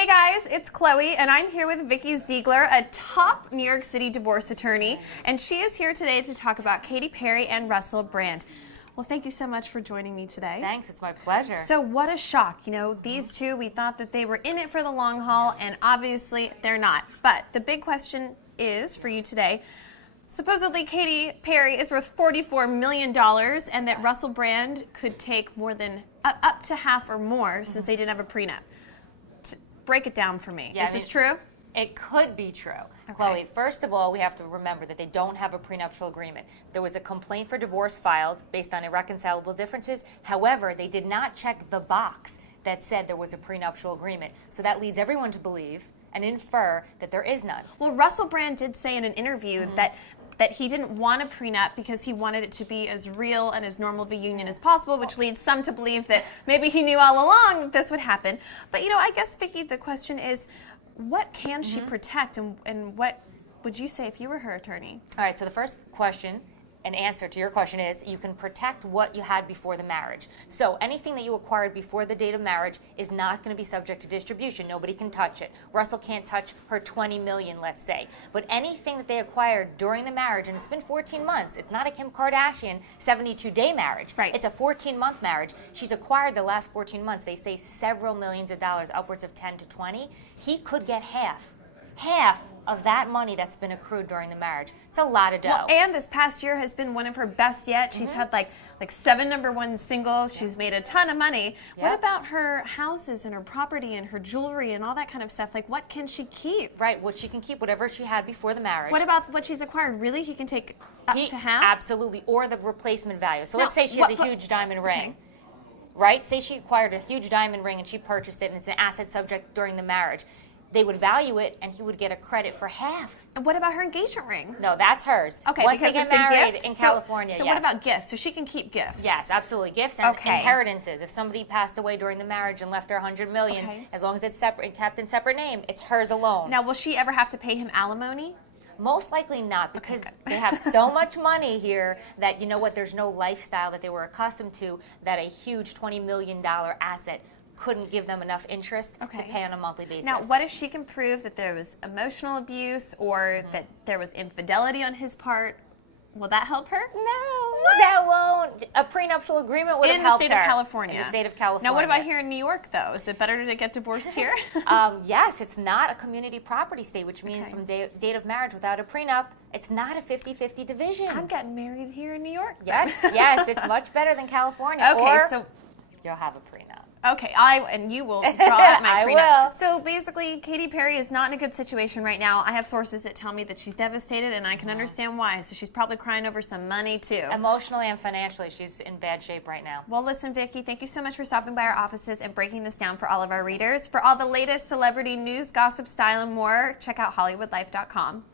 Hey guys, it's Chloe, and I'm here with Vicki Ziegler, a top New York City divorce attorney, and she is here today to talk about Katy Perry and Russell Brand. Well, thank you so much for joining me today. Thanks, it's my pleasure. So what a shock. You know, these two, we thought that they were in it for the long haul, and obviously they're not. But the big question is, for you today, supposedly Katy Perry is worth $44 million, and that Russell Brand could take more than, up to half or more, since they didn't have a prenup. Break it down for me. Is this true? It could be true. Okay. Chloe, first of all, we have to remember that they don't have a prenuptial agreement. There was a complaint for divorce filed based on irreconcilable differences. However, they did not check the box that said there was a prenuptial agreement. So that leads everyone to believe and infer that there is none. Well, Russell Brand did say in an interview that he didn't want a prenup because he wanted it to be as real and as normal of a union as possible, which leads some to believe that maybe he knew all along that this would happen. But, you know, I guess, Vicki, the question is, what can she protect, and what would you say if you were her attorney? All right, so the first question and answer to your question is you can protect what you had before the marriage. So anything that you acquired before the date of marriage is not going to be subject to distribution. Nobody can touch it. Russell can't touch her $20 million, let's say. But anything that they acquired during the marriage, and it's been 14 months, it's not a Kim Kardashian 72-day marriage. Right. It's a 14-month marriage. She's acquired the last 14 months, they say several millions of dollars, upwards of 10 to 20. He could get half of that money that's been accrued during the marriage. It's a lot of dough. Well, and this past year has been one of her best yet. She's had like 7 #1 singles. She's made a ton of money. What about her houses and her property and her jewelry and all that kind of stuff? Like, what can she keep? Right, what she can keep, whatever she had before the marriage. What about what she's acquired? Really? He can take up to half? Absolutely, or the replacement value. So No, let's say she has a huge diamond ring. Right? Say she acquired a huge diamond ring and she purchased it and it's an asset subject during the marriage. They would value it, and he would get a credit for half. And what about her engagement ring? No, that's hers. Okay, once they because get it's a married gift? in California. So yes. what about gifts? So she can keep gifts? Yes, absolutely. Gifts and inheritances. If somebody passed away during the marriage and left her $100 million, as long as it's separate, kept in separate name, it's hers alone. Now, will she ever have to pay him alimony? Most likely not, because they have so much money here that, you know what, there's no lifestyle that they were accustomed to that a huge $20 million asset couldn't give them enough interest to pay on a monthly basis. Now, what if she can prove that there was emotional abuse or that there was infidelity on his part? Will that help her? No, that won't. A prenuptial agreement would have helped her. In the state of California. In the state of California. Now, what about here in New York, though? Is it better to get divorced here? Yes, it's not a community property state, which means from date of marriage without a prenup, it's not a 50-50 division. I'm getting married here in New York. Yes, yes, it's much better than California. Okay, or so you'll have a prenup. Okay, and you will draw out my prenup. I will. So basically, Katy Perry is not in a good situation right now. I have sources that tell me that she's devastated, and I can understand why. So she's probably crying over some money, too. Emotionally and financially, she's in bad shape right now. Well, listen, Vicki, thank you so much for stopping by our offices and breaking this down for all of our readers. For all the latest celebrity news, gossip, style, and more, check out HollywoodLife.com.